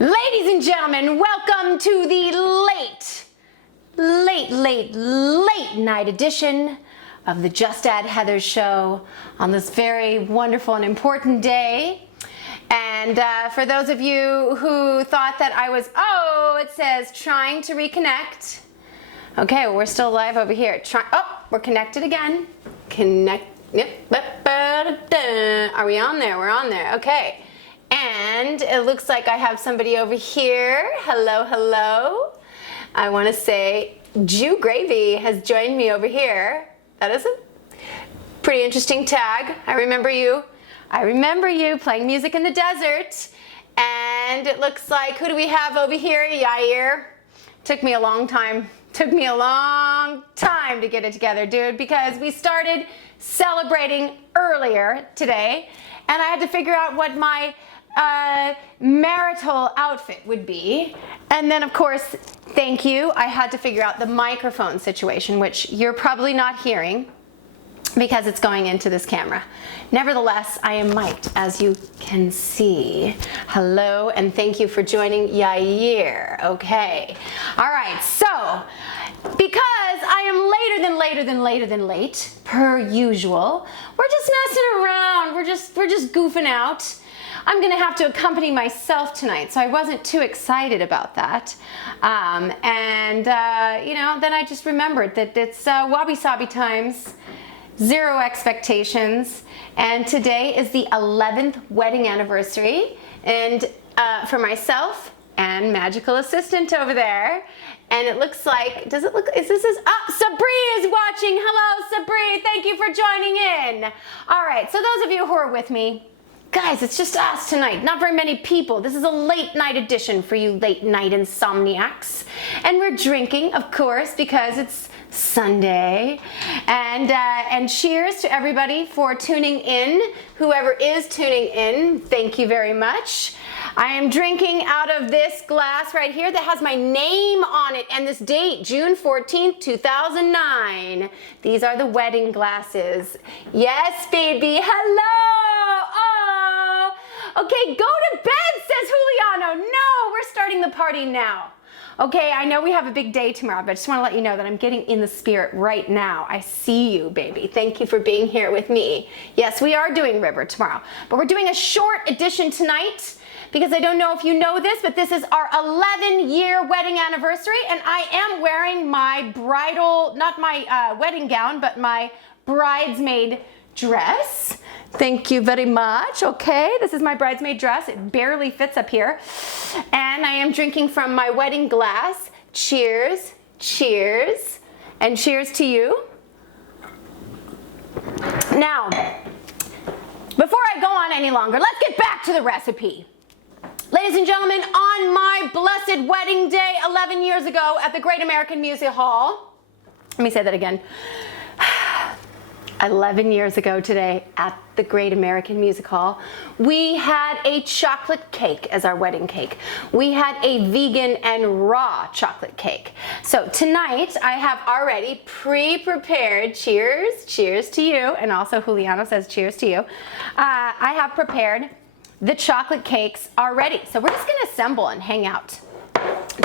Ladies and gentlemen, welcome to the late night edition of the Just Add Heather show on this very wonderful and important day. And for those of you who thought that I was, it says trying to reconnect. Okay, well, we're still live over here. We're connected again. Are we on there? We're on there. Okay. And it looks like I have somebody over here. Hello, hello. I want to say Jew Gravy has joined me over here. That is a pretty interesting tag. I remember you playing music in the desert. And it looks like, who do we have over here? Yair. Took me a long time to get it together, dude, because we started celebrating earlier today, and I had to figure out what my marital outfit would be. And then, of course, thank you, I had to figure out the microphone situation, which you're probably not hearing because it's going into this camera. Nevertheless, I am mic'd, as you can see. Hello, and thank you for joining Yair. Okay. All right, so because I am later than late, per usual, we're just messing around. We're just goofing out. I'm gonna have to accompany myself tonight, so I wasn't too excited about that. Then I just remembered that it's Wabi Sabi times, 0 expectations, and today is the 11th wedding anniversary, and for myself and magical assistant over there. And it looks like, Sabri is watching. Hello, Sabri, thank you for joining in. All right, so those of you who are with me, guys, it's just us tonight, not very many people. This is a late night edition for you late night insomniacs. And we're drinking, of course, because it's Sunday. And cheers to everybody for tuning in. Whoever is tuning in, thank you very much. I am drinking out of this glass right here that has my name on it and this date, June 14th, 2009. These are the wedding glasses. Yes, baby, hello. Oh, okay, go to bed, says Juliano. No, we're starting the party now. Okay, I know we have a big day tomorrow, but I just want to let you know that I'm getting in the spirit right now. I see you, baby. Thank you for being here with me. Yes, we are doing River tomorrow, but we're doing a short edition tonight because I don't know if you know this, but this is our 11-year wedding anniversary, and I am wearing my bridal, not my wedding gown, but my bridesmaid dress. Thank you very much. Okay, this is my bridesmaid dress. It barely fits up here. And I am drinking from my wedding glass. Cheers, cheers, and cheers to you. Now, before I go on any longer, let's get back to the recipe. Ladies and gentlemen, on my blessed wedding day 11 years ago at the Great American Music Hall, let me say that again. 11 years ago today at the Great American Music Hall, we had a chocolate cake as our wedding cake. We had a vegan and raw chocolate cake. So tonight I have already pre-prepared, cheers to you, and also Juliano says cheers to you. I have prepared the chocolate cakes already. So we're just gonna assemble and hang out.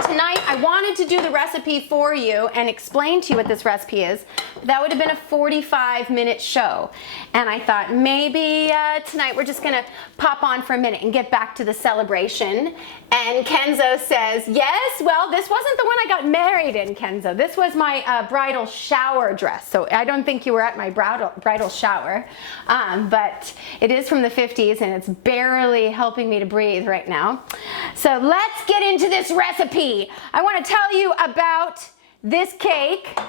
Tonight, I wanted to do the recipe for you and explain to you what this recipe is. That would have been a 45-minute show. And I thought maybe tonight we're just gonna pop on for a minute and get back to the celebration. And Kenzo says, yes, well, this wasn't the one I got married in, Kenzo. This was my bridal shower dress. So I don't think you were at my bridal shower, but it is from the 50s and it's barely helping me to breathe right now. So let's get into this recipe. I want to tell you about this cake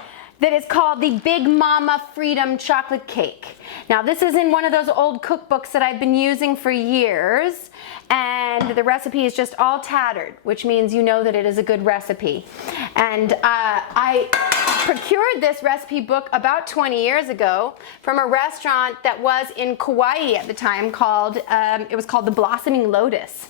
that is called the Big Mama Freedom Chocolate Cake. Now, this is in one of those old cookbooks that I've been using for years, and the recipe is just all tattered, which means you know that it is a good recipe. And I procured this recipe book about 20 years ago from a restaurant that was in Kauai at the time called, it was called the Blossoming Lotus.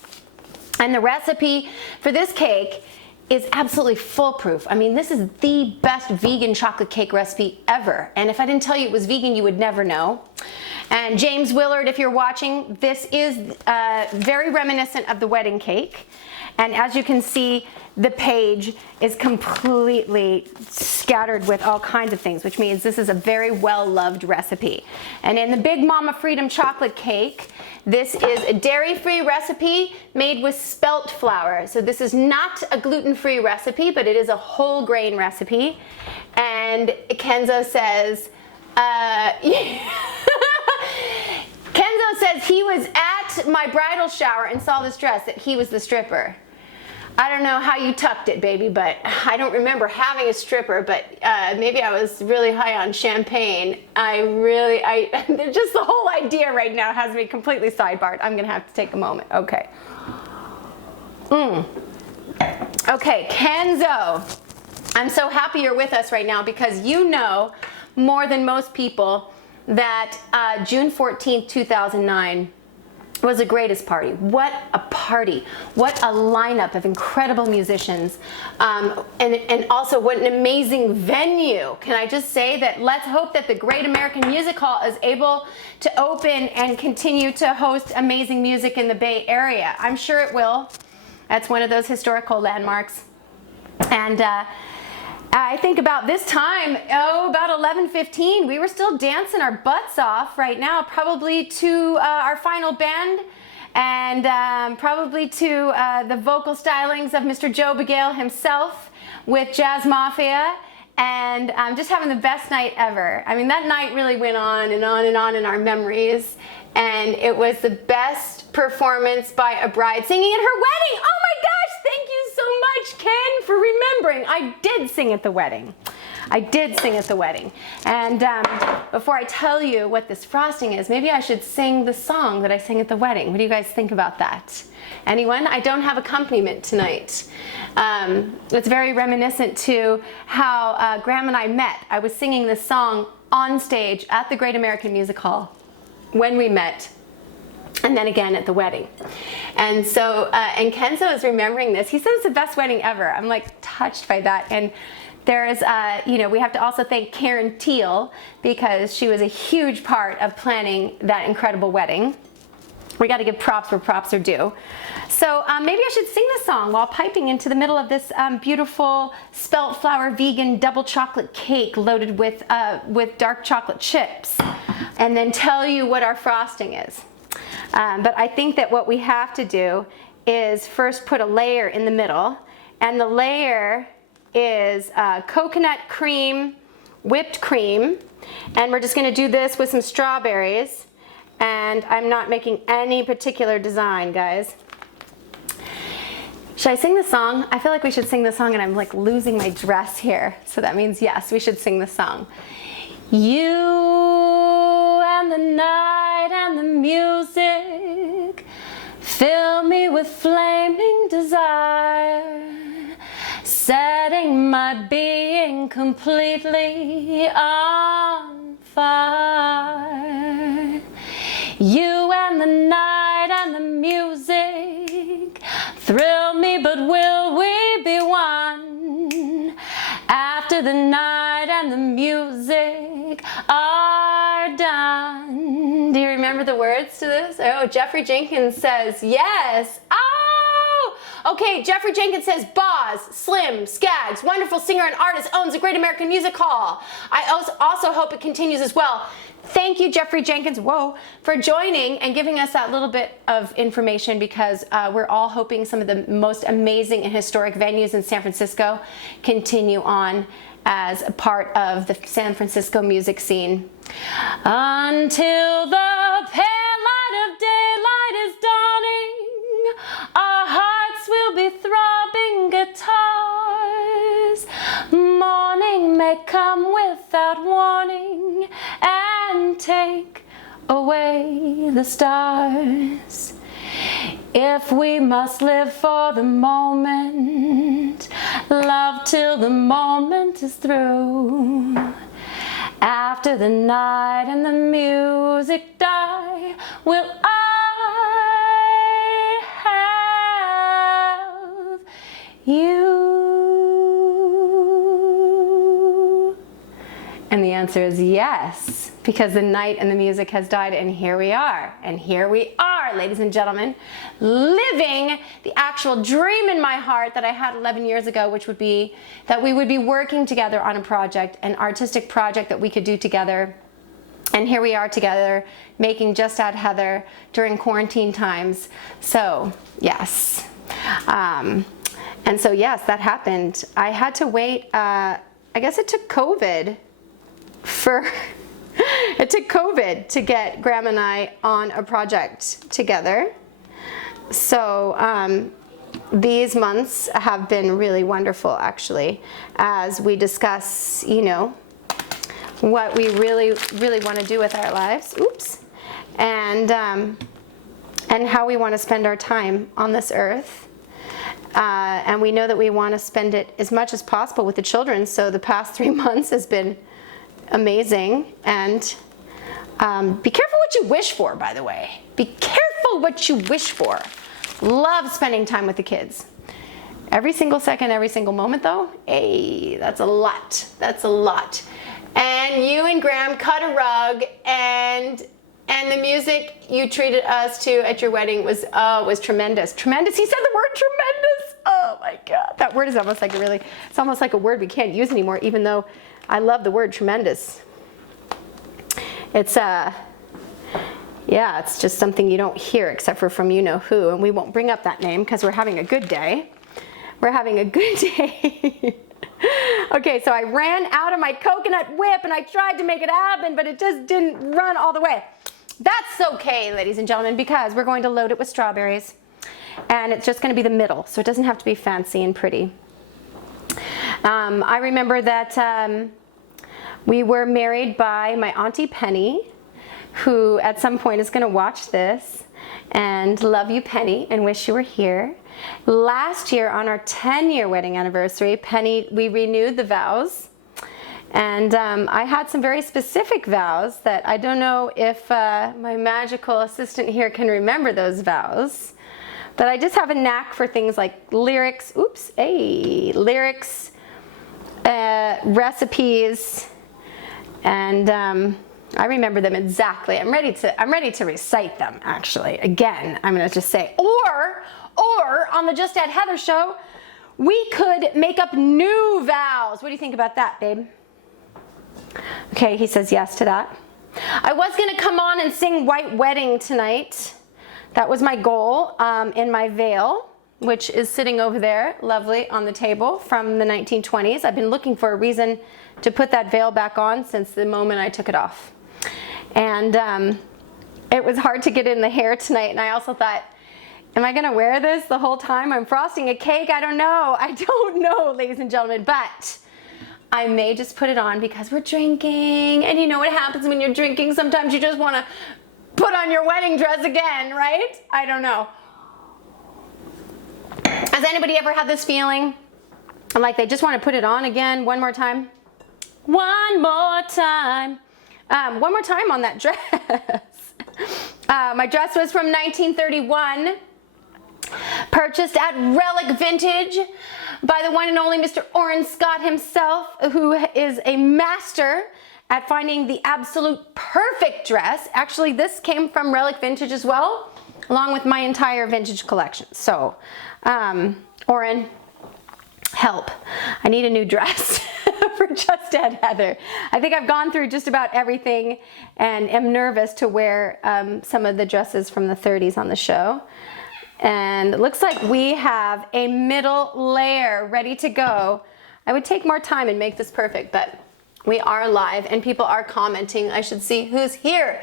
And the recipe for this cake is absolutely foolproof. I mean, this is the best vegan chocolate cake recipe ever. And if I didn't tell you it was vegan, you would never know. And James Willard, if you're watching, this is very reminiscent of the wedding cake. And as you can see, the page is completely scattered with all kinds of things, which means this is a very well-loved recipe. And in the Big Mama Freedom chocolate cake, this is a dairy-free recipe made with spelt flour. So this is not a gluten-free recipe, but it is a whole grain recipe. And Kenzo says, Kenzo says he was at my bridal shower and saw this dress, that he was the stripper. I don't know how you tucked it, baby, but I don't remember having a stripper, but maybe I was really high on champagne. Just the whole idea right now has me completely sidebarred. I'm gonna have to take a moment. Okay. Okay, Kenzo, I'm so happy you're with us right now because you know more than most people that June 14th, 2009 was the greatest party. What a party. What a lineup of incredible musicians. And also what an amazing venue. Can I just say that let's hope that the Great American Music Hall is able to open and continue to host amazing music in the Bay Area. I'm sure it will. That's one of those historical landmarks. And I think about this time, about 11:15, we were still dancing our butts off right now, probably to our final band and probably to the vocal stylings of Mr. Joe Begale himself with Jazz Mafia, and just having the best night ever. I mean, that night really went on and on and on in our memories, and it was the best performance by a bride singing at her wedding. Oh my gosh, thank you so much, Ken, for remembering. I did sing at the wedding. I did sing at the wedding. And before I tell you what this frosting is, maybe I should sing the song that I sang at the wedding. What do you guys think about that? Anyone? I don't have accompaniment tonight. It's very reminiscent to how Graham and I met. I was singing this song on stage at the Great American Music Hall when we met, and then again at the wedding. And so, and Kenzo is remembering this. He said it's the best wedding ever. I'm like touched by that. And there is, you know, we have to also thank Karen Teal because she was a huge part of planning that incredible wedding. We got to give props where props are due. So maybe I should sing this song while piping into the middle of this beautiful spelt flour vegan double chocolate cake loaded with dark chocolate chips, and then tell you what our frosting is. But I think that what we have to do is first put a layer in the middle, and the layer is coconut cream, whipped cream, and we're just going to do this with some strawberries. And I'm not making any particular design, guys. Should I sing the song? I feel like we should sing the song, and I'm like losing my dress here. So that means yes, we should sing the song. You and the night and the music fill me with flaming desire, setting my being completely on fire. You and the night and the music thrill me, but will we be one after the night and the music are done? Do you remember the words to this? Oh, Jeffrey Jenkins says yes. Oh, okay, Jeffrey Jenkins says Boz, Slim, Skaggs, wonderful singer and artist, owns a Great American Music Hall. I also hope it continues as well. Thank you, Jeffrey Jenkins, for joining and giving us that little bit of information, because we're all hoping some of the most amazing and historic venues in San Francisco continue on as a part of the San Francisco music scene. Until the pale light of daylight is dawning, our hearts will be throbbing guitars. Morning may come without warning and take away the stars. If we must live for the moment, love till the moment is through. After the night and the music die, will I have you? And the answer is yes, because the night and the music has died, and here we are. And here we are are, ladies and gentlemen, living the actual dream in my heart that I had 11 years ago, which would be that we would be working together on a project, an artistic project that we could do together. And here we are together making Just Add Heather during quarantine times. So yes. And so yes, that happened. I had to wait, I guess it took COVID it took COVID to get Graham and I on a project together. So these months have been really wonderful, actually, as we discuss, you know, what we really want to do with our lives. Oops. And how we want to spend our time on this earth. And we know that we want to spend it as much as possible with the children. So the past 3 months has been amazing. And be careful what you wish for, by the way. Be careful what you wish for. Love spending time with the kids. Every single second, every single moment, though, hey, that's a lot. That's a lot. And you and Graham cut a rug, and the music you treated us to at your wedding was tremendous. Tremendous. He said the word tremendous. Oh my God. That word is almost like it's almost like a word we can't use anymore, even though I love the word tremendous. It's it's just something you don't hear except for from you know who, and we won't bring up that name because we're having a good day. We're having a good day. Okay, so I ran out of my coconut whip and I tried to make it happen, but it just didn't run all the way. That's okay, ladies and gentlemen, because we're going to load it with strawberries, and it's just going to be the middle, so it doesn't have to be fancy and pretty. I remember that we were married by my Auntie Penny, who at some point is going to watch this, and love you, Penny, and wish you were here. Last year on our 10-year wedding anniversary, Penny, we renewed the vows, and I had some very specific vows that I don't know if my magical assistant here can remember those vows, but I just have a knack for things like lyrics, lyrics, recipes, and I remember them exactly. I'm ready to recite them, actually. Again, I'm going to just say, or on the Just Add Heather show, we could make up new vows. What do you think about that, babe? Okay, he says yes to that. I was going to come on and sing White Wedding tonight. That was my goal in my veil, which is sitting over there, lovely, on the table from the 1920s. I've been looking for a reason to put that veil back on since the moment I took it off. And it was hard to get in the hair tonight, and I also thought, am I gonna wear this the whole time? I'm frosting a cake, I don't know, ladies and gentlemen, but I may just put it on because we're drinking, and you know what happens when you're drinking, sometimes you just wanna put on your wedding dress again, right? I don't know. Has anybody ever had this feeling? Like they just wanna put it on again, one more time? One more time. One more time on that dress. My dress was from 1931, purchased at Relic Vintage by the one and only Mr. Orrin Scott himself, who is a master at finding the absolute perfect dress. Actually, this came from Relic Vintage as well, along with my entire vintage collection. So, Orrin, help. I need a new dress for Just Add Heather. I think I've gone through just about everything and am nervous to wear some of the dresses from the 30s on the show. And it looks like we have a middle layer ready to go. I would take more time and make this perfect, but we are live and people are commenting. I should see who's here.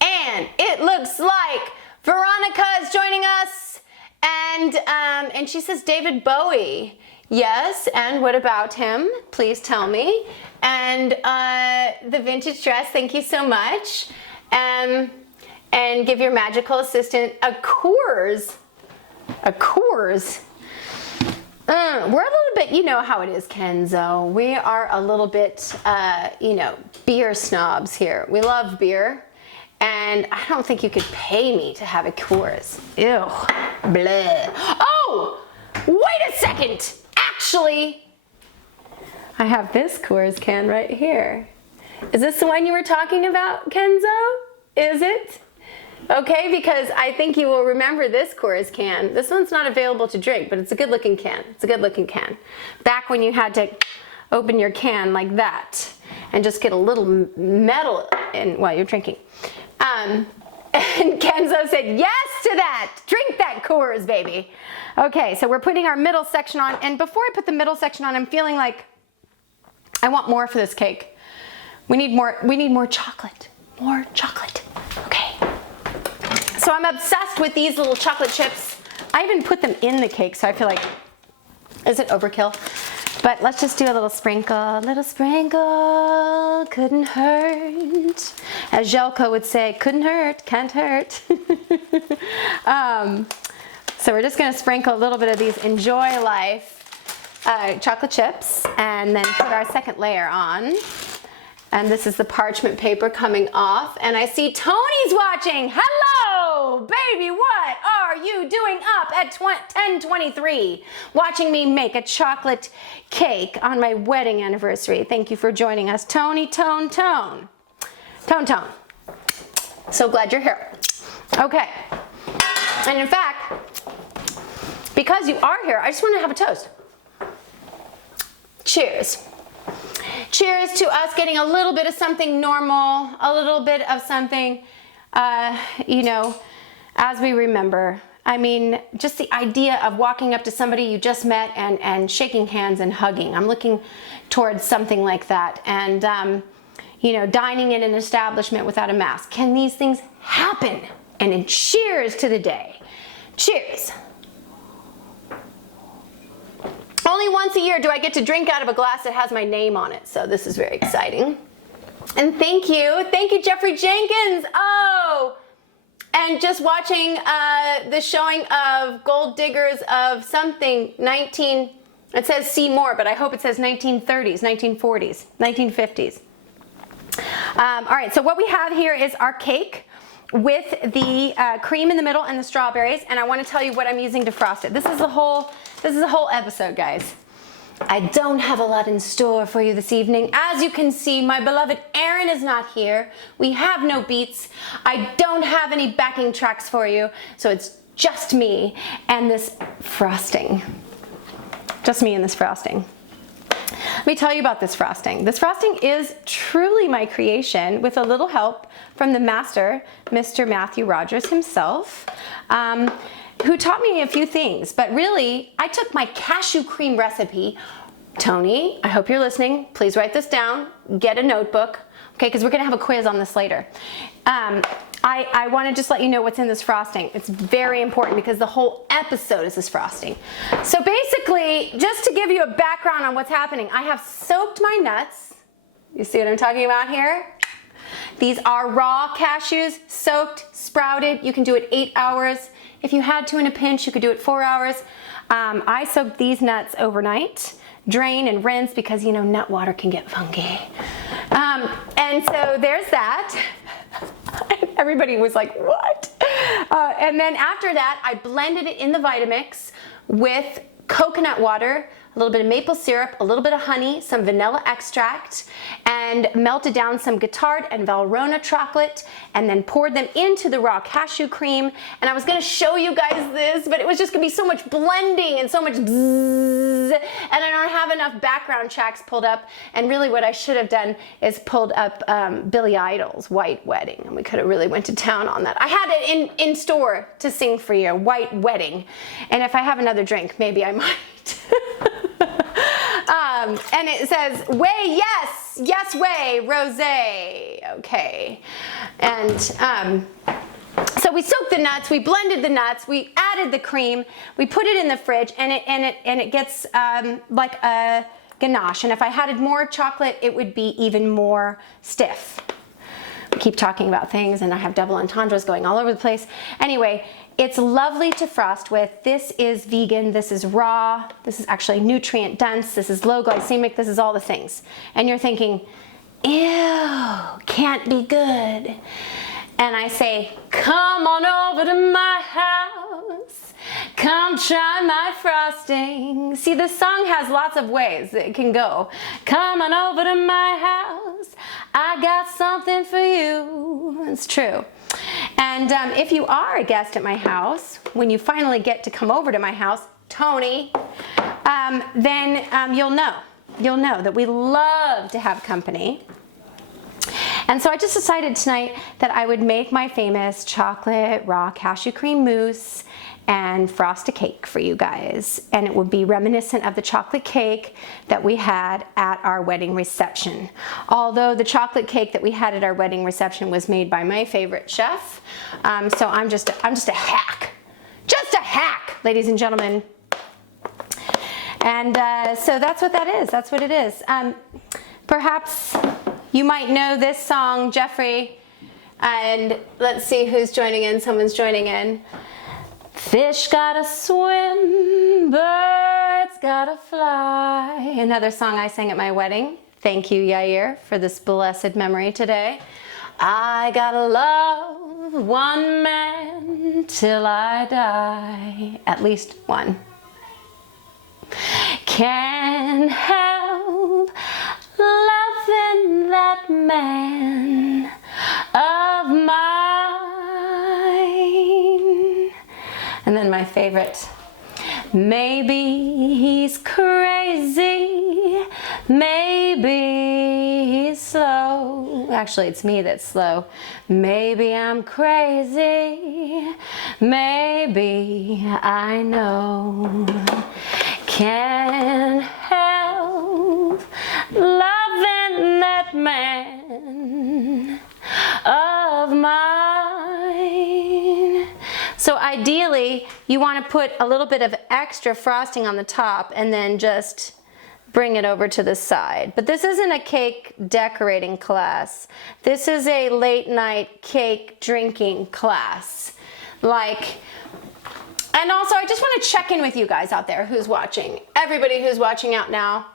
And it looks like Veronica is joining us, and she says David Bowie. Yes, and what about him? Please tell me. And the vintage dress, thank you so much. And give your magical assistant a Coors. A Coors. We're a little bit, you know how it is, Kenzo. We are a little bit, beer snobs here. We love beer. And I don't think you could pay me to have a Coors. Ew. Bleh. Oh! Wait a second! Actually, I have this Coors can right here. Is this the one you were talking about, Kenzo? Is it? okay? Because I think you will remember this Coors can. This one's not available to drink, but it's a good looking can. It's a good looking can. Back when you had to open your can like that and just get a little metal in while you're drinking. And Kenzo said yes to that. Drink that Coors, baby. Okay, so we're putting our middle section on, and before I put the middle section on, I'm feeling like I want more for this cake. We need more chocolate. More chocolate. Okay. So I'm obsessed with these little chocolate chips. I even put them in the cake, so I feel like, is it overkill? But let's just do a little sprinkle, couldn't hurt. As Jelko would say, couldn't hurt, can't hurt. So we're just gonna sprinkle a little bit of these Enjoy Life chocolate chips and then put our second layer on. And this is the parchment paper coming off. And I see Tony's watching. Hello, baby, what are you doing up at 10:23? Watching me make a chocolate cake on my wedding anniversary. Thank you for joining us. Tony, Tone. So glad you're here. Okay. And in fact, because you are here, I just want to have a toast. Cheers. Cheers to us getting a little bit of something normal, a little bit of something, you know, as we remember. I mean, just the idea of walking up to somebody you just met and shaking hands and hugging. I'm looking towards something like that. And, you know, dining in an establishment without a mask. Can these things happen? And then cheers to the day. Cheers. Only once a year do I get to drink out of a glass that has my name on it, so this is very exciting. And thank you Jeffrey Jenkins. Oh, and just watching the showing of Gold Diggers of something, it says see more, but I hope it says 1930s, 1940s, 1950s. All right, so what we have here is our cake with the cream in the middle and the strawberries, and I want to tell you what I'm using to frost it. This is a whole episode, guys. I don't have a lot in store for you this evening. As you can see, my beloved Aaron is not here. We have no beats. I don't have any backing tracks for you, so it's just me and this frosting. Just me and this frosting. Let me tell you about this frosting. This frosting is truly my creation with a little help from the master, Mr. Matthew Rogers himself, who taught me a few things. But really, I took my cashew cream recipe. Tony, I hope you're listening. Please write this down. Get a notebook, okay, because we're going to have a quiz on this later. I want to just let you know what's in this frosting. It's very important because the whole episode is this frosting. So basically, just to give you a background on what's happening, I have soaked my nuts. You see what I'm talking about here? These are raw cashews, soaked, sprouted. You can do it 8 hours. If you had to in a pinch, you could do it 4 hours. I soaked these nuts overnight. Drain and rinse because, you know, nut water can get funky. And so there's that. Everybody was like, what? And then after that, I blended it in the Vitamix with coconut water, a little bit of maple syrup, a little bit of honey, some vanilla extract, and melted down some Guittard and Valrhona chocolate, and then poured them into the raw cashew cream. And I was gonna show you guys this, but it was just gonna be so much blending and so much bzzz, and I don't have enough background tracks pulled up. And really what I should have done is pulled up Billy Idol's White Wedding, and we could have really went to town on that. I had it in store to sing for you, White Wedding. And if I have another drink, maybe I might. And it says, way, yes, way, rosé. Okay. And so we soaked the nuts, we blended the nuts, we added the cream, we put it in the fridge, and it gets like a ganache. And if I had more chocolate, it would be even more stiff. We keep talking about things, and I have double entendres going all over the place. Anyway, it's lovely to frost with. This is vegan, this is raw, this is actually nutrient dense, this is low glycemic, this is all the things. And you're thinking, ew, can't be good. And I say, come on over to my house Come try my frosting. See, this song has lots of ways it can go. Come on over to my house. I got something for you. It's true. And if you are a guest at my house, when you finally get to come over to my house, Tony, then you'll know that we love to have company. And so I just decided tonight that I would make my famous chocolate raw cashew cream mousse and frost a cake for you guys. And it would be reminiscent of the chocolate cake that we had at our wedding reception. Although the chocolate cake that we had at our wedding reception was made by my favorite chef. So I'm just a hack. Just a hack, ladies and gentlemen. And so that's what that is. That's what it is. Perhaps you might know this song, Jeffrey. And let's see who's joining in. Someone's joining in. Fish gotta swim, birds gotta fly. Another song I sang at my wedding. Thank you, Yair, for this blessed memory today. I gotta love one man till I die. At least one. Can't help loving that man of mine. And then my favorite. Maybe he's crazy, maybe he's slow. Actually, it's me that's slow. Maybe I'm crazy, maybe I know. Can't help loving that man of mine. So ideally, you want to put a little bit of extra frosting on the top and then just bring it over to the side. But this isn't a cake decorating class. This is a late night cake drinking class. And also, I just want to check in with you guys out there who's watching. Everybody who's watching out now.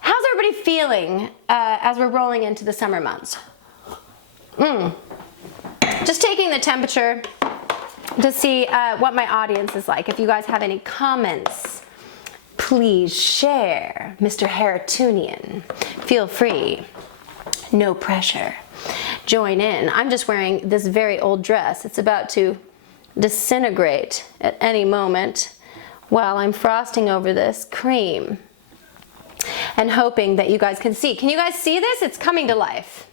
How's everybody feeling as we're rolling into the summer months? Just taking the temperature to see what my audience is like. If you guys have any comments, please share. Mr. Haritunian, feel free. No pressure. Join in. I'm just wearing this very old dress. It's about to disintegrate at any moment while I'm frosting over this cream and hoping that you guys can see. Can you guys see this? It's coming to life.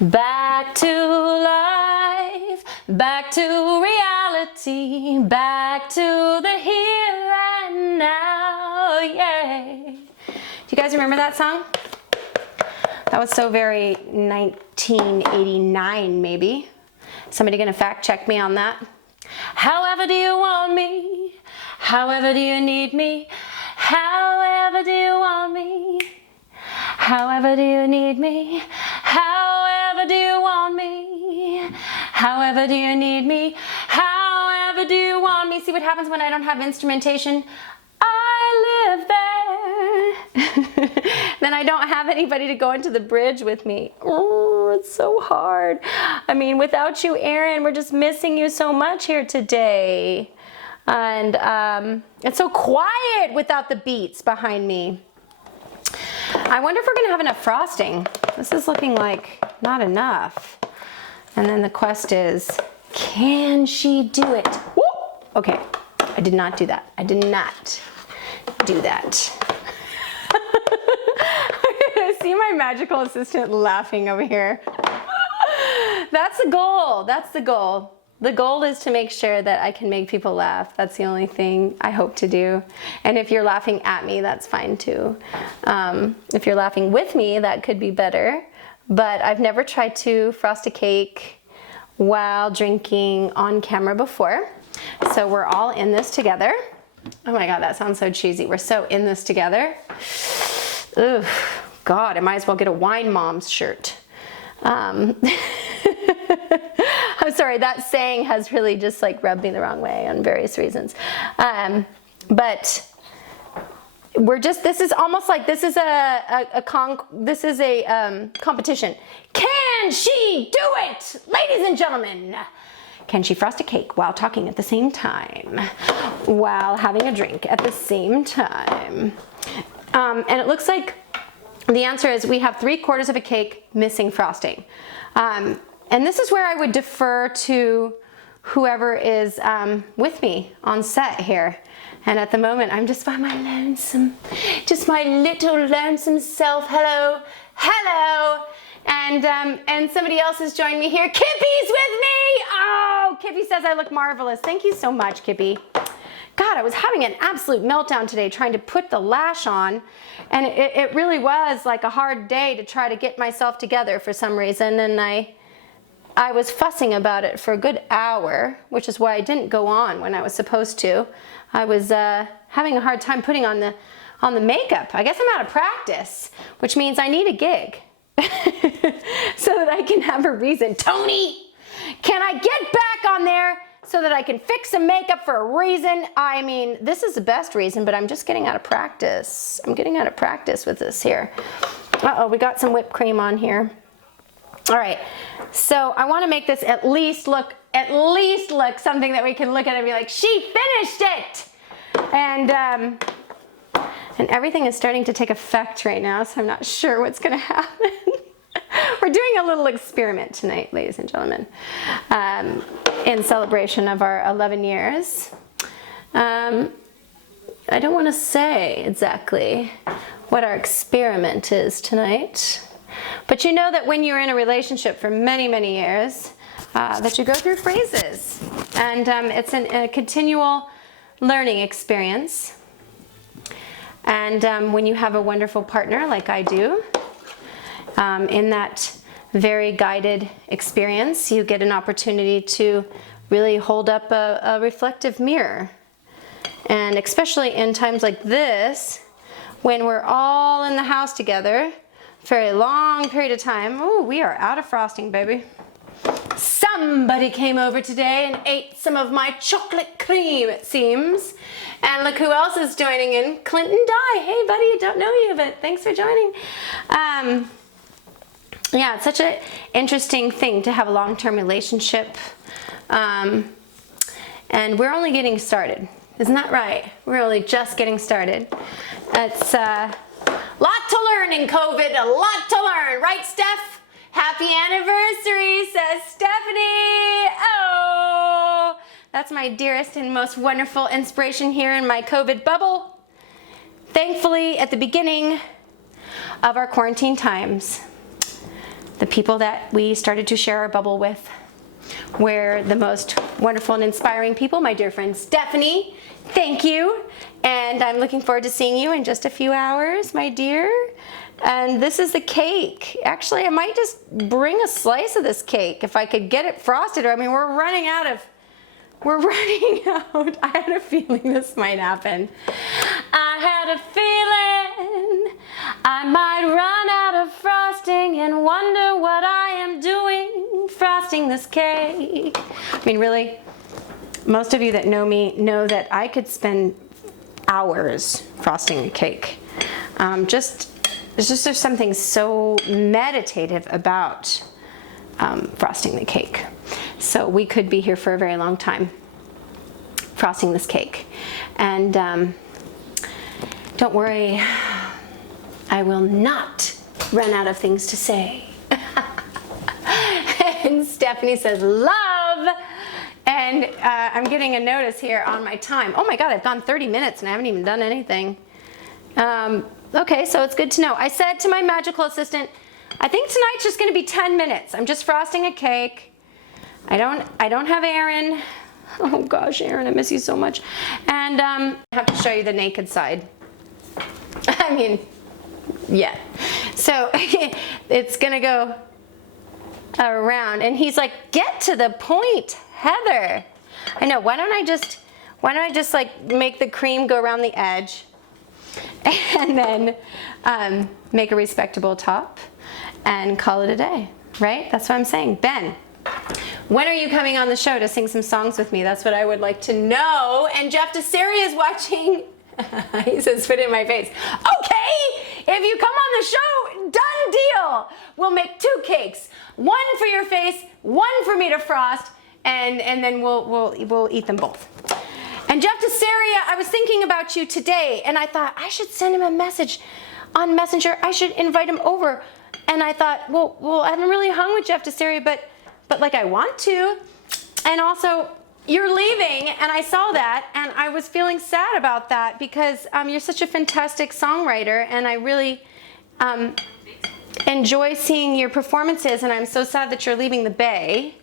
Back to life, back to reality, back to the here and now, yay. Do you guys remember that song? That was so very 1989 maybe. Somebody gonna fact check me on that? However do you want me? However do you need me? However do you want me? However do you need me? However do you want me? However do you need me? However do you want me? See what happens when I don't have instrumentation? I live there. Then I don't have anybody to go into the bridge with me. Oh, it's so hard. I mean, without you, Aaron, we're just missing you so much here today. And it's so quiet without the beats behind me. I wonder if we're gonna have enough frosting. This is looking like not enough. And then the quest is, can she do it? Woo! Okay, I did not do that. I did not do that. I see my magical assistant laughing over here. That's the goal. That's the goal. The goal is to make sure that I can make people laugh. That's the only thing I hope to do. And if you're laughing at me, that's fine too. If you're laughing with me, that could be better. But I've never tried to frost a cake while drinking on camera before. So we're all in this together. Oh my God, that sounds so cheesy. We're so in this together. Ugh, God, I might as well get a Wine Moms shirt. I'm sorry, that saying has really just like rubbed me the wrong way on various reasons. But we're just, this is almost like this is a competition. Can she do it? Ladies and gentlemen, Can she frost a cake while talking at the same time? While having a drink at the same time? And it looks like the answer is we have 3/4 of a cake missing frosting. And this is where I would defer to whoever is with me on set here. And at the moment, I'm just by my lonesome, just my little lonesome self. Hello, hello. And somebody else has joined me here. Kippy's with me. Oh, Kippy says I look marvelous. Thank you so much, Kippy. God, I was having an absolute meltdown today trying to put the lash on. And it really was like a hard day to try to get myself together for some reason. And I was fussing about it for a good hour, which is why I didn't go on when I was supposed to. I was having a hard time putting on the makeup. I guess I'm out of practice, which means I need a gig so that I can have a reason. Tony, can I get back on there so that I can fix some makeup for a reason? I mean, this is the best reason, but I'm just getting out of practice. I'm getting out of practice with this here. Uh-oh, we got some whipped cream on here. All right, so I want to make this at least look something that we can look at and be like, she finished it. And everything is starting to take effect right now, so I'm not sure what's going to happen. We're doing a little experiment tonight, ladies and gentlemen, in celebration of our 11 years. I don't want to say exactly what our experiment is tonight. But you know that when you're in a relationship for many, many years, that you go through phases. And it's a continual learning experience. And when you have a wonderful partner like I do, in that very guided experience, you get an opportunity to really hold up a reflective mirror. And especially in times like this, when we're all in the house together, very long period of time. Oh, we are out of frosting, baby. Somebody came over today and ate some of my chocolate cream, it seems. And look who else is joining in. Clinton Dye. Hey, buddy, I don't know you, but thanks for joining. Yeah, it's such an interesting thing to have a long-term relationship. And we're only getting started. Isn't that right? We're only just getting started. It's lot to learn in COVID, a lot to learn. Right, Steph? Happy anniversary, says Stephanie. Oh, that's my dearest and most wonderful inspiration here in my COVID bubble. Thankfully, at the beginning of our quarantine times, the people that we started to share our bubble with were the most wonderful and inspiring people. My dear friend Stephanie, thank you. And I'm looking forward to seeing you in just a few hours, my dear. And this is the cake. Actually, I might just bring a slice of this cake if I could get it frosted. I mean, we're running out. I had a feeling this might happen. I had a feeling I might run out of frosting and wonder what I am doing frosting this cake. I mean, really, most of you that know me know that I could spend hours frosting a cake. There's something so meditative about frosting the cake. So we could be here for a very long time frosting this cake. And don't worry, I will not run out of things to say. And Stephanie says, love. And I'm getting a notice here on my time. Oh my God, I've gone 30 minutes and I haven't even done anything. Okay, so it's good to know. I said to my magical assistant, I think tonight's just gonna be 10 minutes. I'm just frosting a cake. I don't have Aaron. Oh gosh, Aaron, I miss you so much. And I have to show you the naked side. I mean, yeah. So it's gonna go around, and he's like, get to the point, Heather. I know, why don't I just like make the cream go around the edge and then make a respectable top and call it a day, right? That's what I'm saying. Ben, when are you coming on the show to sing some songs with me? That's what I would like to know. And Jeff Desiri is watching. He says, spit in my face. Okay, if you come on the show, done deal. We'll make 2 cakes. 1 for your face, 1 for me to frost. and then we'll eat them both. And Jeff Desaria, I was thinking about you today, and I thought I should send him a message on Messenger. I should invite him over. And I thought, well, I haven't really hung with Jeff Desaria, but like I want to. And also, you're leaving, and I saw that, and I was feeling sad about that because you're such a fantastic songwriter, and I really enjoy seeing your performances, and I'm so sad that you're leaving the Bay.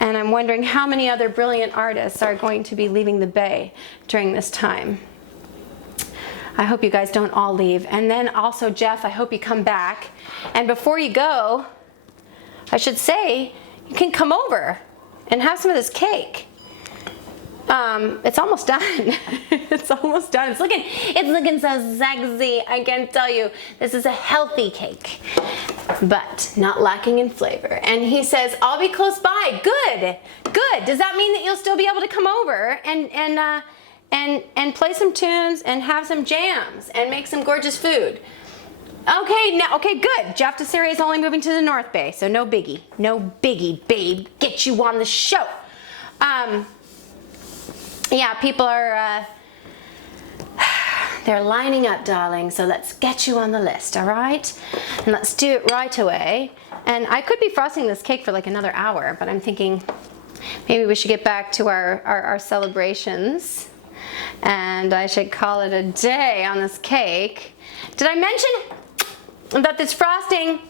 And I'm wondering how many other brilliant artists are going to be leaving the Bay during this time. I hope you guys don't all leave. And then also, Jeff, I hope you come back. And before you go, I should say, you can come over and have some of this cake. It's almost done. It's almost done. It's looking so sexy. I can tell you, this is a healthy cake, but not lacking in flavor. And he says, I'll be close by. Good, good. Does that mean that you'll still be able to come over and play some tunes and have some jams and make some gorgeous food? Okay, good. Jeff Desaria is only moving to the North Bay, so no biggie. No biggie, babe. Get you on the show. Yeah, people are, they're lining up, darling, so let's get you on the list, all right? And let's do it right away. And I could be frosting this cake for like another hour, but I'm thinking maybe we should get back to our celebrations, and I should call it a day on this cake. Did I mention that this frosting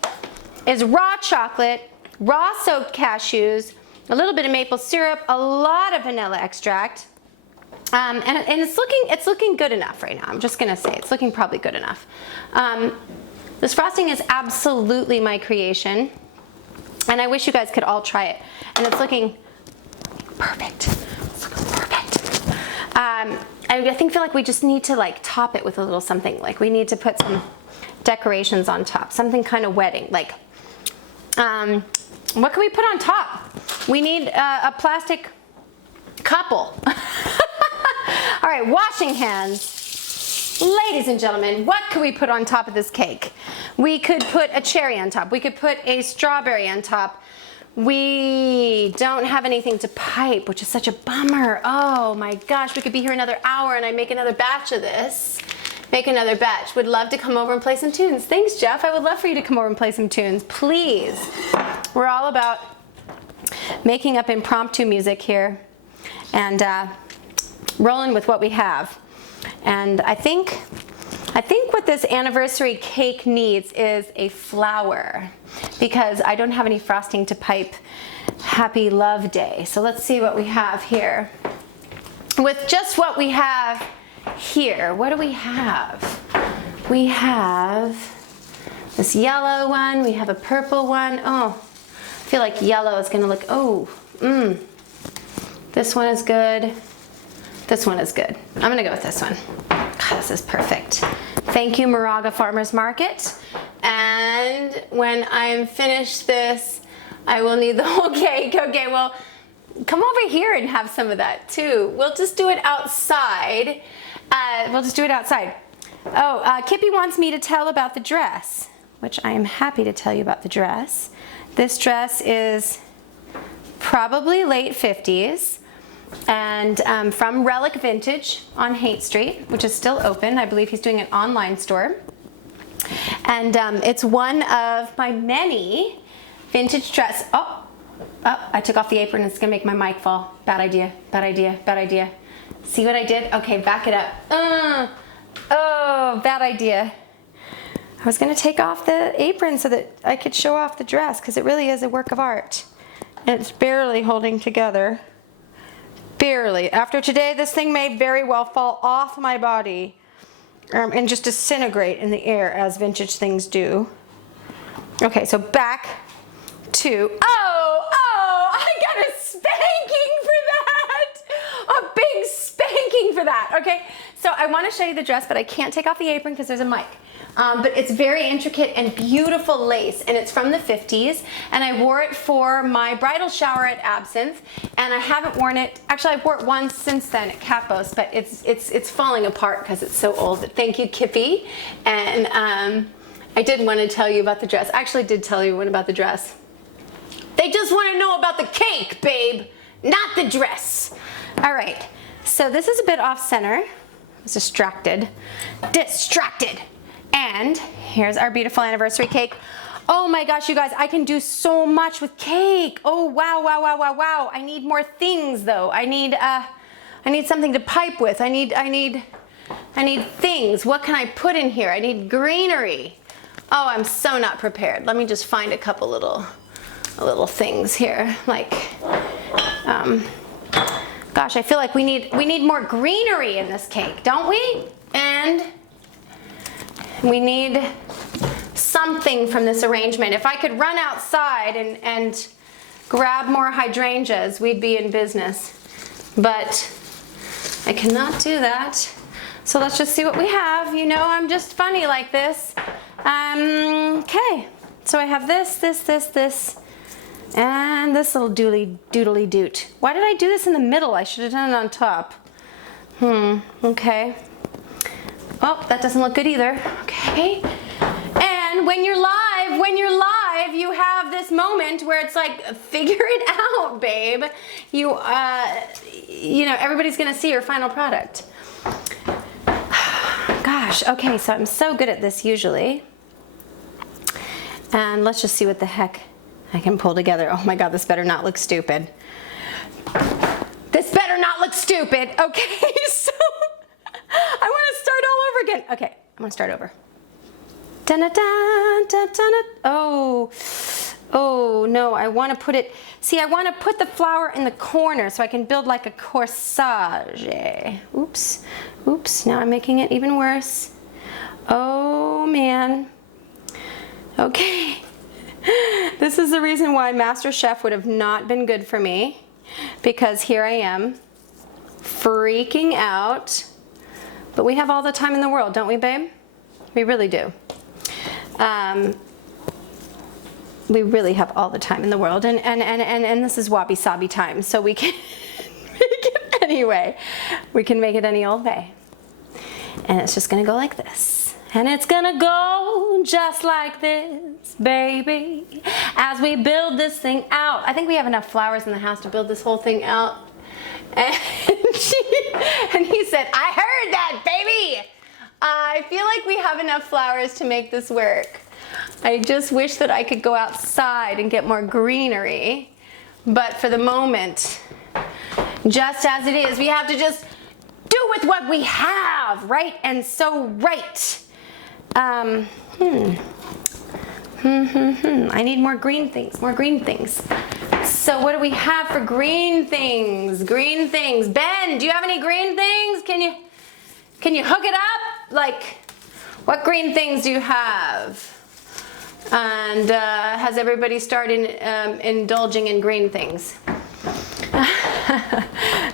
is raw chocolate, raw soaked cashews, a little bit of maple syrup, a lot of vanilla extract, and it's looking good enough right now. I'm just gonna say it's looking probably good enough. This frosting is absolutely my creation, and I wish you guys could all try it. And it's looking perfect. It's looking perfect. I feel like we just need to like top it with a little something. Like we need to put some decorations on top, something kind of wedding. Like, what can we put on top? We need a plastic couple. All right, washing hands. Ladies and gentlemen, what could we put on top of this cake? We could put a cherry on top. We could put a strawberry on top. We don't have anything to pipe, which is such a bummer. Oh my gosh, we could be here another hour and I make another batch of this. Make another batch. Would love to come over and play some tunes. Thanks, Jeff. I would love for you to come over and play some tunes. Please. We're all about making up impromptu music here and rolling with what we have. And I think what this anniversary cake needs is a flower, because I don't have any frosting to pipe Happy Love Day. So let's see what we have here. With just what we have here, what do we have? We have this yellow one, we have a purple one. Oh, I feel like yellow is gonna look, this one is good. This one is good. I'm gonna go with this one. God, this is perfect. Thank you, Moraga Farmers Market. And when I'm finished this, I will need the whole cake. Okay, well, come over here and have some of that too. We'll just do it outside. Oh, Kippy wants me to tell about the dress, which I am happy to tell you about the dress. This dress is probably late 50s. And from Relic Vintage on Haight Street, which is still open. I believe he's doing an online store. And it's one of my many vintage dress. Oh, I took off the apron. It's gonna make my mic fall. Bad idea, bad idea, bad idea. See what I did? Okay, back it up. Oh, bad idea. I was gonna take off the apron so that I could show off the dress, because it really is a work of art. And it's barely holding together. Barely. After today, this thing may very well fall off my body and just disintegrate in the air, as vintage things do. Okay, so back to, I got a spanking for that! A big spanking for that, okay? So I want to show you the dress, but I can't take off the apron because there's a mic. But it's very intricate and beautiful lace, and it's from the 50s, and I wore it for my bridal shower at Absinthe, and I haven't worn it, actually I wore it once since then at Capos, but it's falling apart because it's so old. But thank you, Kippy, and I did want to tell you about the dress. I actually did tell you about the dress. They just want to know about the cake, babe, not the dress. All right, so this is a bit off center. I was distracted. And here's our beautiful anniversary cake. Oh my gosh, you guys, I can do so much with cake. Oh, wow, wow, wow, wow, wow. I need more things though. I need something to pipe with. I need things. What can I put in here? I need greenery. Oh, I'm so not prepared. Let me just find a couple little things here. Like, gosh, I feel like we need more greenery in this cake, don't we? And we need something from this arrangement. If I could run outside and grab more hydrangeas, we'd be in business. But I cannot do that. So let's just see what we have. You know, I'm just funny like this. Okay, so I have this, and this little doodly doot. Why did I do this in the middle? I should have done it on top. Okay. Oh, that doesn't look good either. Okay. And when you're live, you have this moment where it's like, figure it out, babe. You know, everybody's gonna see your final product. Gosh, okay, so I'm so good at this usually. And let's just see what the heck I can pull together. Oh my God, this better not look stupid. This better not look stupid. Okay, so I want to start all over again. Okay, I'm gonna start over. Oh no, I want to put it, see, I want to put the flower in the corner so I can build like a corsage. Oops, now I'm making it even worse. Oh man. Okay, this is the reason why MasterChef would have not been good for me, because here I am freaking out. But we have all the time in the world, don't we, babe? We really do. We really have all the time in the world, and this is wabi-sabi time, so we can make it anyway. We can make it any old way. And it's just gonna go like this. And it's gonna go just like this, baby, as we build this thing out. I think we have enough flowers in the house to build this whole thing out. And he said, I heard that, baby. I feel like we have enough flowers to make this work. I just wish that I could go outside and get more greenery. But for the moment, just as it is, we have to just do with what we have, right? And so right. I need more green things, So what do we have for green things? Ben, do you have any green things? Can you hook it up? Like, what green things do you have? And has everybody started indulging in green things?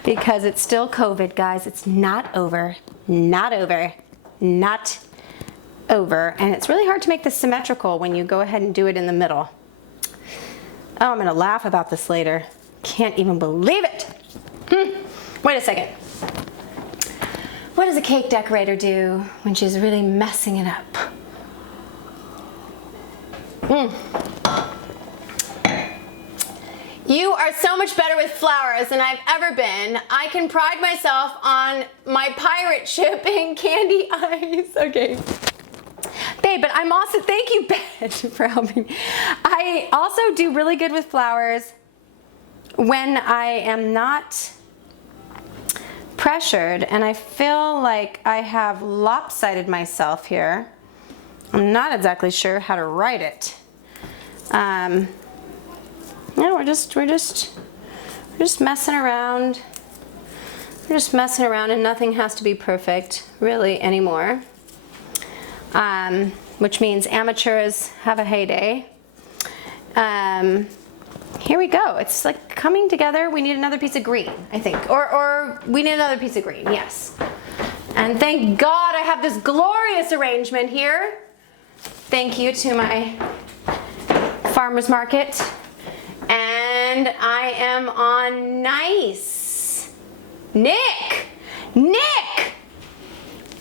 Because it's still COVID, guys. It's not over. And it's really hard to make this symmetrical when you go ahead and do it in the middle. Oh, I'm gonna laugh about this later. Can't even believe it. Wait a second. What does a cake decorator do when she's really messing it up? You are so much better with flowers than I've ever been. I can pride myself on my pirate ship and candy eyes. Okay. Babe, but I'm also, thank you, Ben, for helping. I also do really good with flowers when I am not pressured and I feel like I have lopsided myself here. I'm not exactly sure how to write it. No, we're just messing around. We're just messing around, and nothing has to be perfect really anymore. Which means amateurs have a heyday. Here we go. It's like coming together. We need another piece of green, I think. Or we need another piece of green, yes. And thank God I have this glorious arrangement here. Thank you to my farmer's market. And I am on nice. Nick!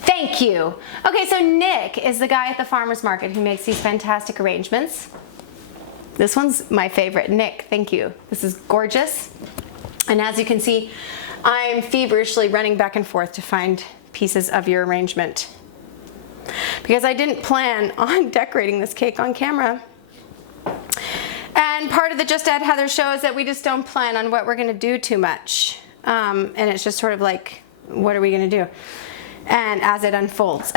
Thank you. Okay, so Nick is the guy at the farmer's market who makes these fantastic arrangements. This one's my favorite. Nick, thank you. This is gorgeous. And as you can see, I'm feverishly running back and forth to find pieces of your arrangement, because I didn't plan on decorating this cake on camera. And part of the Just Add Heather show is that we just don't plan on what we're gonna do too much. And it's just sort of like, what are we gonna do? And as it unfolds.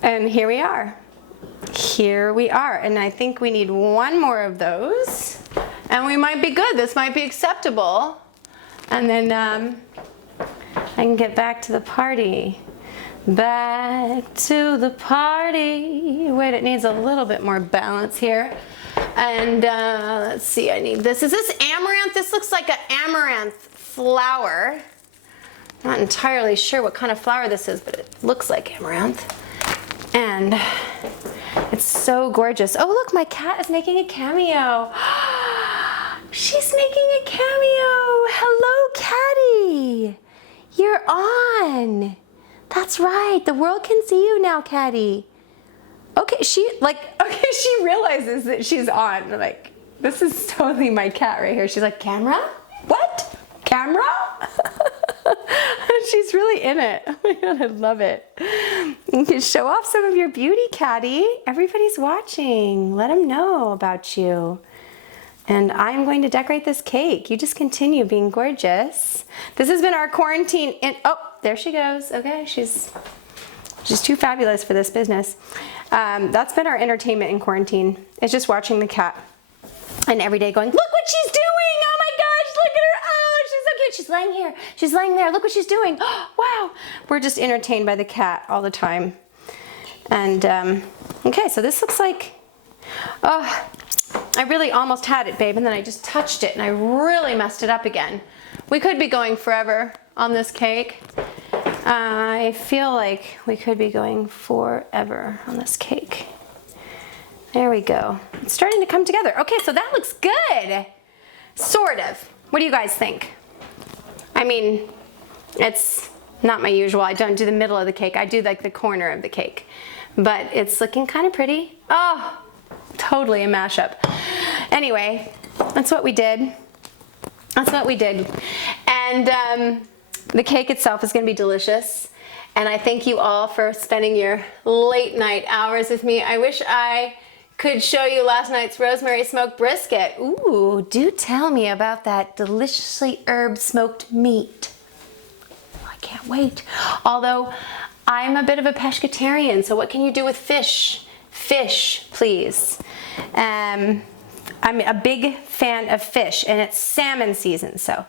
And here we are. Here we are. And I think we need one more of those. And we might be good. This might be acceptable. And then I can get back to the party. Back to the party. Wait, it needs a little bit more balance here. And let's see, I need this. Is this amaranth? This looks like an amaranth flower. Not entirely sure what kind of flower this is, but it looks like amaranth. And it's so gorgeous. Oh, look, my cat is making a cameo. She's making a cameo. Hello, Caddy. You're on. That's right. The world can see you now, Caddy. Okay, she realizes that she's on. Like, this is totally my cat right here. She's like, camera? What? Camera? She's really in it. Oh my God, I love it. You can show off some of your beauty, Caddy. Everybody's watching. Let them know about you. And I'm going to decorate this cake. You just continue being gorgeous. This has been our quarantine. Oh, there she goes. Okay, she's too fabulous for this business. That's been our entertainment in quarantine. It's just watching the cat and every day going, look what she's doing. Oh my gosh, look at her. Oh, she's so cute. She's laying here. She's laying there. Look what she's doing. Oh, wow. We're just entertained by the cat all the time. And okay, so this looks like, oh, I really almost had it, babe, and then I just touched it and I really messed it up again. We could be going forever on this cake. I feel like we could be going forever on this cake. There we go. It's starting to come together. Okay, so that looks good. Sort of. What do you guys think? I mean, it's not my usual. I don't do the middle of the cake. I do like the corner of the cake. But it's looking kind of pretty. Oh, totally a mashup. Anyway, that's what we did. That's what we did. And the cake itself is going to be delicious. And I thank you all for spending your late night hours with me. I wish I could show you last night's rosemary smoked brisket. Ooh, do tell me about that deliciously herb smoked meat. I can't wait. Although I'm a bit of a pescatarian, so what can you do with fish? Fish, please. I'm a big fan of fish, and it's salmon season, so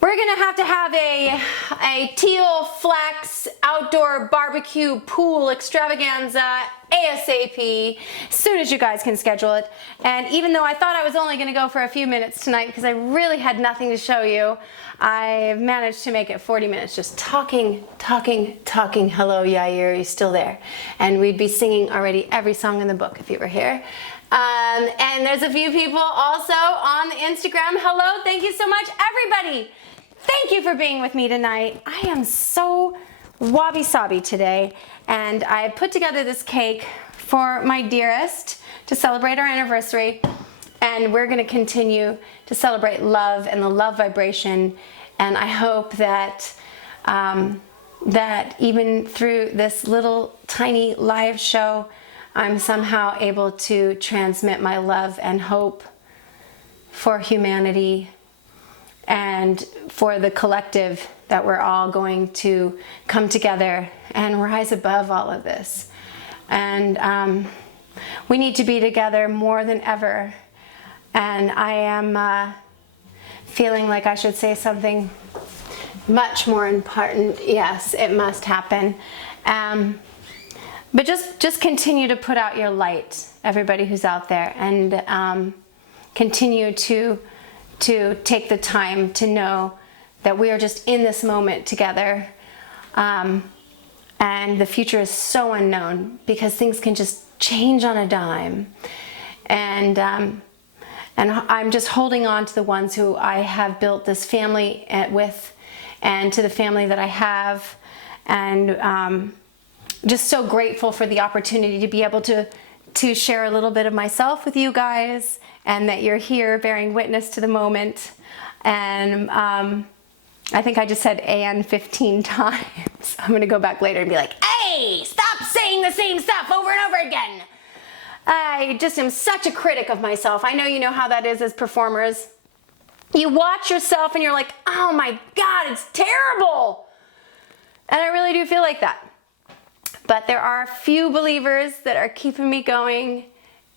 we're gonna have a teal flax outdoor barbecue pool extravaganza ASAP as soon as you guys can schedule it. And even though I thought I was only gonna go for a few minutes tonight because I really had nothing to show you, I've managed to make it 40 minutes just talking. Hello, Yair, are you still there? And we'd be singing already every song in the book if you were here. And there's a few people also on the Instagram. Hello, thank you so much, everybody. Thank you for being with me tonight. I am so wabi-sabi today, and I put together this cake for my dearest to celebrate our anniversary, and we're gonna continue to celebrate love and the love vibration, and I hope that that even through this little tiny live show, I'm somehow able to transmit my love and hope for humanity and for the collective, that we're all going to come together and rise above all of this. And we need to be together more than ever. And I am feeling like I should say something much more important. Yes, it must happen. But just continue to put out your light, everybody who's out there, and continue to take the time to know that we are just in this moment together. And the future is so unknown because things can just change on a dime. And I'm just holding on to the ones who I have built this family with, and to the family that I have, and just so grateful for the opportunity to be able to to share a little bit of myself with you guys, and that you're here bearing witness to the moment. And I think I just said "and" 15 times. I'm gonna go back later and be like, hey, stop saying the same stuff over and over again. I just am such a critic of myself. I know you know how that is as performers. You watch yourself and you're like, oh my God, it's terrible. And I really do feel like that. But there are a few believers that are keeping me going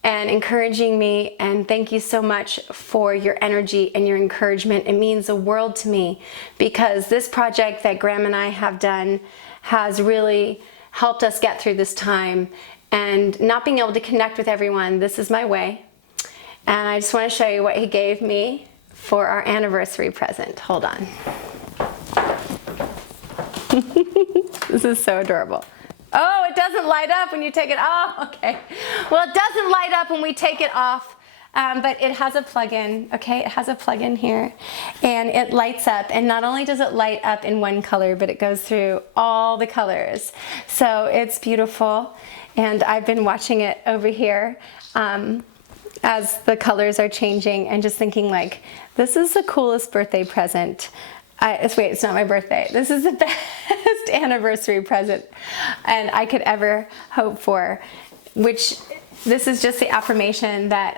and encouraging me, and thank you so much for your energy and your encouragement. It means the world to me, because this project that Graham and I have done has really helped us get through this time. And not being able to connect with everyone, this is my way. And I just want to show you what he gave me for our anniversary present. Hold on. This is so adorable. Oh, it doesn't light up when you take it off. Okay. Well, it doesn't light up when we take it off, but it has a plug-in, okay? It has a plug-in here, and it lights up. And not only does it light up in one color, but it goes through all the colors. So it's beautiful, and I've been watching it over here as the colors are changing, and just thinking like, this is the coolest birthday present. Wait, it's not my birthday. This is the best anniversary present and I could ever hope for, which this is just the affirmation that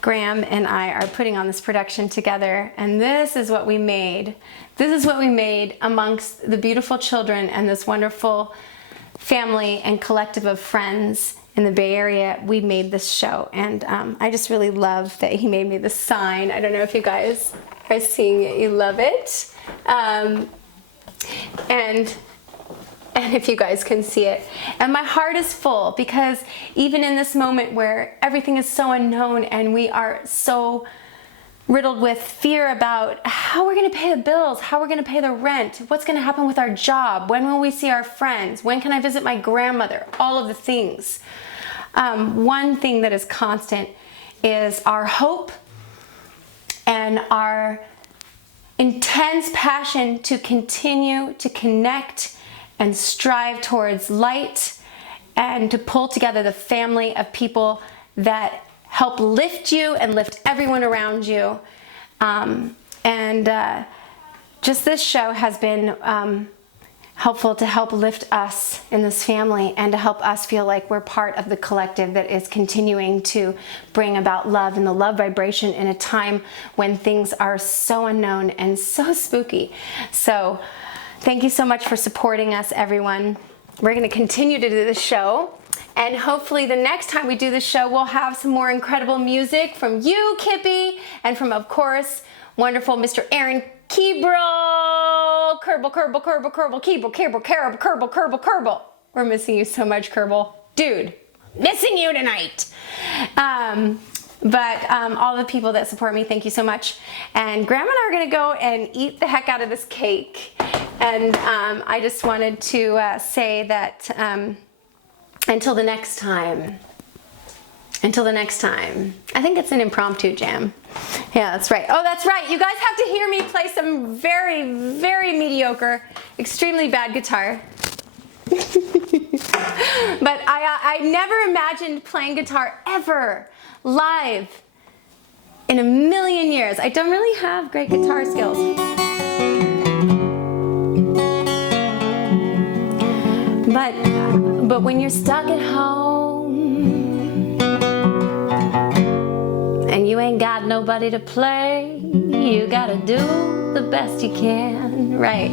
Graham and I are putting on this production together. And this is what we made. This is what we made amongst the beautiful children and this wonderful family and collective of friends in the Bay Area. We made this show, and I just really love that he made me this sign. I don't know if you guys are seeing it. You love it, and if you guys can see it. And my heart is full, because even in this moment where everything is so unknown and we are so riddled with fear about how we're going to pay the bills, how we're going to pay the rent, what's going to happen with our job, when will we see our friends, when can I visit my grandmother, all of the things. One thing that is constant is our hope and our intense passion to continue to connect and strive towards light, and to pull together the family of people that help lift you and lift everyone around you. Just this show has been helpful to help lift us in this family, and to help us feel like we're part of the collective that is continuing to bring about love and the love vibration in a time when things are so unknown and so spooky. So thank you so much for supporting us, everyone. We're going to continue to do the show. And hopefully the next time we do the show, we'll have some more incredible music from you, Kippy, and from, of course, wonderful Mr. Aaron Keeble. Keeble. We're missing you so much, Kerbal. Dude, missing you tonight. All the people that support me, thank you so much. And Graham and I are going to go and eat the heck out of this cake. And I just wanted to say that until the next time. Until the next time. I think it's an impromptu jam. Yeah, that's right. Oh, that's right. You guys have to hear me play some very, very mediocre, extremely bad guitar. But I never imagined playing guitar ever live in a million years. I don't really have great guitar skills. But when you're stuck at home and you ain't got nobody to play, you gotta do the best you can, right?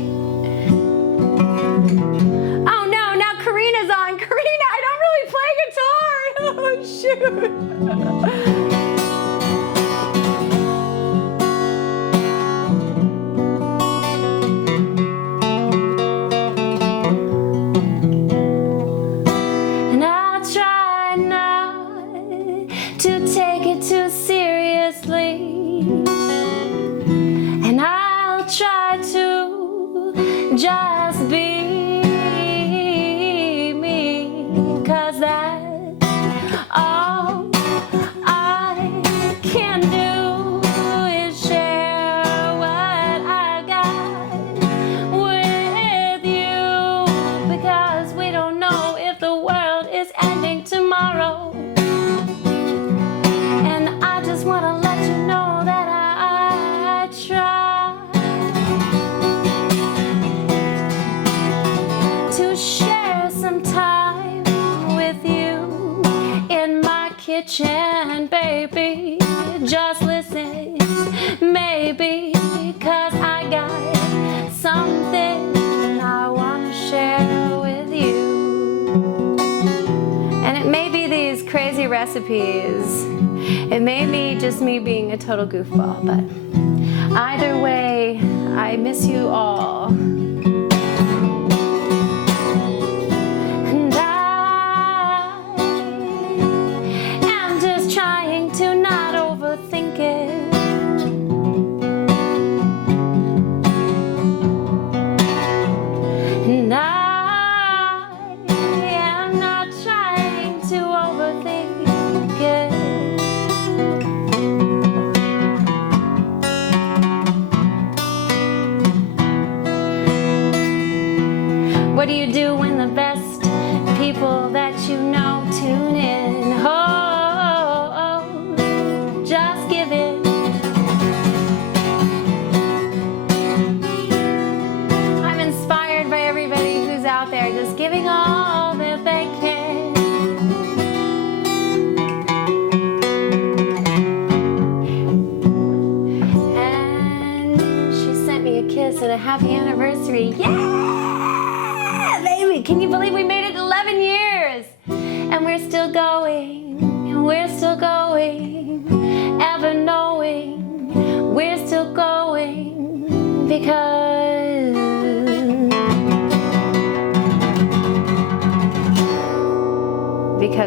Oh no, now Karina's on. Karina, I don't really play guitar. Oh shoot. Just be me, 'cause that's all I can do is share what I got with you, because we don't know if the world is ending tomorrow. kitchen, baby. Just listen, maybe, 'cause I got something I want to share with you. And it may be these crazy recipes. It may be just me being a total goofball, but either way, I miss you all. And I am just trying to not overthink it. And I am not trying to overthink it. What do you do when the best people that you know tune in? Oh, just give it. I'm inspired by everybody who's out there just giving all that they can. And she sent me a kiss and a happy anniversary. Yeah! Baby, can you believe we made it 11 years? And we're still going, and we're still going, ever knowing we're still going, because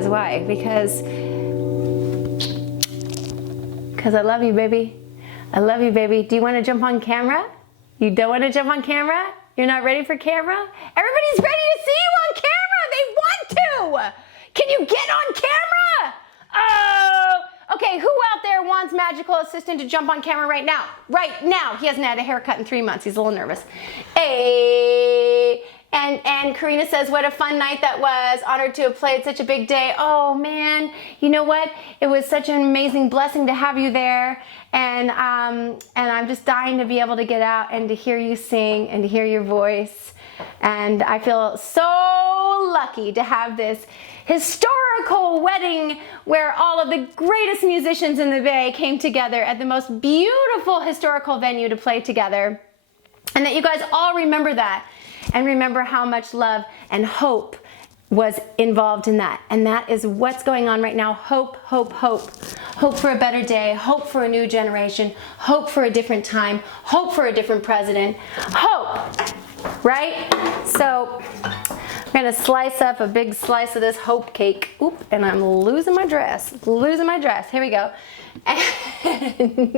why? Because I love you, baby. I love you, baby. Do you want to jump on camera? You don't want to jump on camera? You're not ready for camera? Everybody's ready to see you on camera. They want to. Can you get on camera? Oh, okay. Who out there wants Magical Assistant to jump on camera right now? Right now. He hasn't had a haircut in 3 months. He's a little nervous. Hey. And Karina says, what a fun night that was. Honored to have played such a big day. Oh man, you know what? It was such an amazing blessing to have you there. And I'm just dying to be able to get out and to hear you sing and to hear your voice. And I feel so lucky to have this historical wedding where all of the greatest musicians in the Bay came together at the most beautiful historical venue to play together. And that you guys all remember that. And remember how much love and hope was involved in that. And that is what's going on right now. Hope, hope, hope. Hope for a better day. Hope for a new generation. Hope for a different time. Hope for a different president. Hope, right? So I'm gonna slice up a big slice of this hope cake. Oop, and I'm losing my dress. Losing my dress. Here we go. And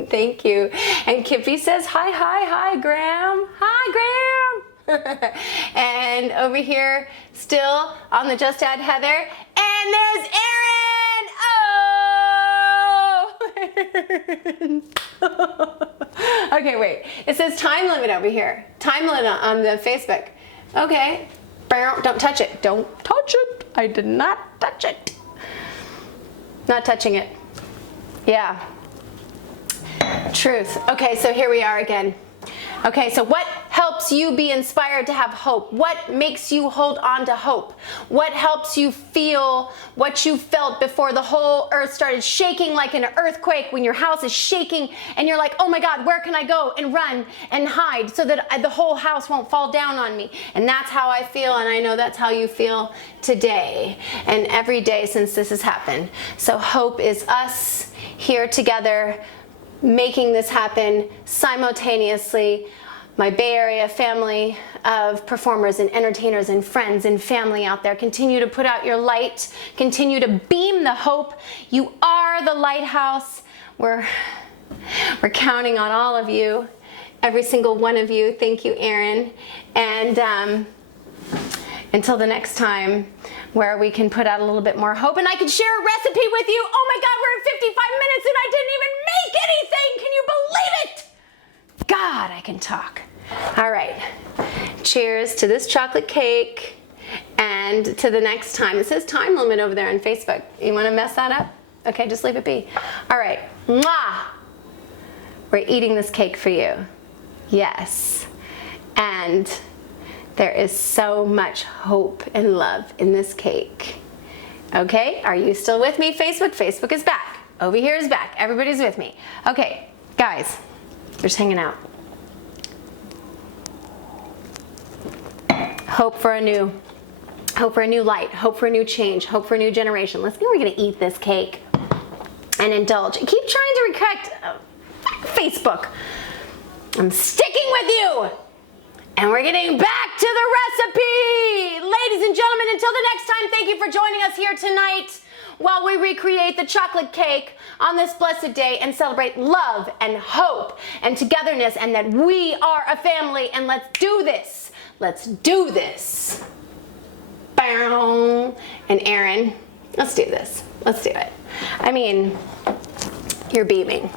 thank you. And Kippy says, hi, hi, hi, Graham. Hi, Graham. And over here, still on the Just Add Heather, and there's Erin. Oh! Okay, wait. It says time limit over here. Time limit on the Facebook. Okay. Don't touch it. Don't touch it. I did not touch it. Not touching it. Yeah. Truth. Okay, so here we are again. Okay, so what helps you be inspired to have hope? What makes you hold on to hope? What helps you feel what you felt before the whole earth started shaking like an earthquake, when your house is shaking and you're like, oh my God, where can I go and run and hide so that the whole house won't fall down on me? And that's how I feel, and I know that's how you feel today and every day since this has happened. So hope is us here together, making this happen simultaneously. My Bay Area family of performers and entertainers and friends and family out there, continue to put out your light, continue to beam the hope. You are the lighthouse. We're counting on all of you, every single one of you. Thank you, Erin. And until the next time, where we can put out a little bit more hope and I can share a recipe with you. Oh my God, we're at 55 minutes and I didn't even make anything. Can you believe it? God, I can talk. All right. Cheers to this chocolate cake and to the next time. It says time limit over there on Facebook. You want to mess that up? Okay, just leave it be. All right. Mwah! We're eating this cake for you. Yes. And there is so much hope and love in this cake. Okay, are you still with me? Facebook is back. Over here is back. Everybody's with me. Okay, guys, just hanging out. Hope for a new light, hope for a new change, hope for a new generation. Let's go, we're gonna eat this cake and indulge. Keep trying to correct Facebook. I'm sticking with you. And we're getting back to the recipe. Ladies and gentlemen, until the next time, thank you for joining us here tonight while we recreate the chocolate cake on this blessed day and celebrate love and hope and togetherness and that we are a family, and let's do this. Let's do this. Bow. And Aaron, let's do this. Let's do it. I mean, you're beaming.